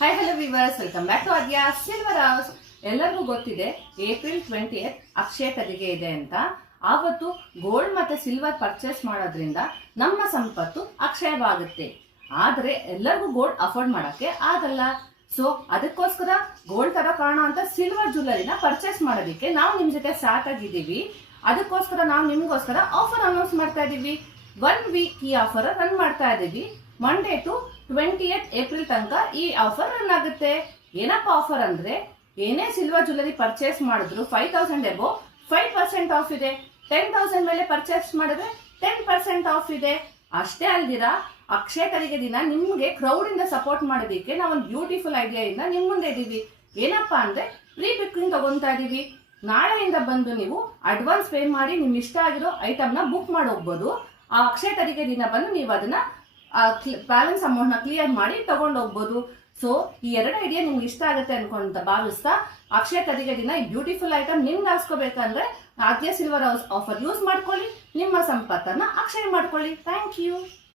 Hi hello viewers, welcome back to Aadya silver house. ಎಲ್ಲರಿಗೂ ಗೊತ್ತಿದೆ April 20 ಅಕ್ಷಯ ತದಿಗೆ ಇದೆ ಅಂತ. ಆವತ್ತು ಗೋಲ್ಡ್ ಮತ್ತೆ ಸಿಲ್ವರ್ ಪರ್ಚೇಸ್ ಮಾಡೋದ್ರಿಂದ ನಮ್ಮ ಸಂಪತ್ತು ಅಕ್ಷಯವಾಗುತ್ತೆ. ಆದರೆ ಎಲ್ಲರಿಗೂ ಗೋಲ್ಡ್ ಅಫೋರ್ಡ್ ಮಾಡಕ್ಕೆ ಆಗಲ್ಲ. ಸೊ ಅದಕ್ಕೋಸ್ಕರ ಗೋಲ್ಡ್ ತರ ಕಾರಣ ಅಂತ ಸಿಲ್ವರ್ ಜ್ಯುವೆಲರಿನ ಪರ್ಚೇಸ್ ಮಾಡೋದಕ್ಕೆ ನಾವು ನಿಮ್ ಜೊತೆ ಸ್ಟಾರ್ಟ್ ಆಗಿದ್ದೀವಿ. ಅದಕ್ಕೋಸ್ಕರ ನಾವು ನಿಮ್ಗೋಸ್ಕರ ಆಫರ್ ಅನೌನ್ಸ್ ಮಾಡ್ತಾ ಇದೀವಿ. 1 ವೀಕ್ ಈ ಆಫರ್ ರನ್ ಮಾಡ್ತಾ ಇದೀವಿ. ಮಂಡೇ ಟು 20th ಏಪ್ರಿಲ್ ತನಕ ಈ ಆಫರ್ ರನ್ ಆಗುತ್ತೆ. ಏನಪ್ಪ ಆಫರ್ ಅಂದ್ರೆ, ಏನೇ ಸಿಲ್ವರ್ ಜ್ಯುವೆಲರಿ ಪರ್ಚೇಸ್ ಮಾಡಿದ್ರು 5000 ಎಬೋ 5% ಆಫ್ ಇದೆ. 10,000 ಮೇಲೆ ಪರ್ಚೇಸ್ ಮಾಡಿದ್ರೆ 10% ಆಫ್ ಇದೆ. ಅಷ್ಟೇ ಅಲ್ದಿರಾ, ಅಕ್ಷಯ ತದಿಗೆ ದಿನ ನಿಮ್ಗೆ ಕ್ರೌಡ್ ಇಂದ ಸಪೋರ್ಟ್ ಮಾಡೋದಕ್ಕೆ ನಾವೊಂದು ಬ್ಯೂಟಿಫುಲ್ ಐಡಿಯಾ ಇಂದ ನಿಮ್ ಮುಂದೆ ಇದೀವಿ. ಏನಪ್ಪಾ ಅಂದ್ರೆ, ಪ್ರೀ ಬುಕಿಂಗ್ ತಗೊಂತಾ ಇದೀವಿ. ನಾಳೆಯಿಂದ ಬಂದು ನೀವು ಅಡ್ವಾನ್ಸ್ ಪೇ ಮಾಡಿ ನಿಮ್ ಇಷ್ಟ ಆಗಿರೋ ಐಟಮ್ ನ ಬುಕ್ ಮಾಡಿ ಹೋಗ್ಬೋದು. ಆ ಅಕ್ಷಯ ತದಿಗೆ ದಿನ ಬಂದು ನೀವು ಅದನ್ನ ಬ್ಯಾಲೆನ್ಸ್ ಅಮೌಂಟ್ ನ ಕ್ಲಿಯರ್ ಮಾಡಿ ತಗೊಂಡು ಹೋಗ್ಬೋದು. ಸೊ ಈ ಎರಡು ಐಡಿಯಾ ನಿಮ್ಗೆ ಇಷ್ಟ ಆಗುತ್ತೆ ಅನ್ಕೊಂತ ಭಾವಿಸ್ತಾ, ಅಕ್ಷಯ ತದಿಗೆ ದಿನ ಈ ಬ್ಯೂಟಿಫುಲ್ ಐಟಮ್ ನಿಮ್ಗೆ ಹಾಸ್ಕೋಬೇಕಂದ್ರೆ Aadya silver house offer use ಮಾಡ್ಕೊಳ್ಳಿ. ನಿಮ್ಮ ಸಂಪತ್ತನ್ನ ಅಕ್ಷಯ ಮಾಡ್ಕೊಳ್ಳಿ. Thank you.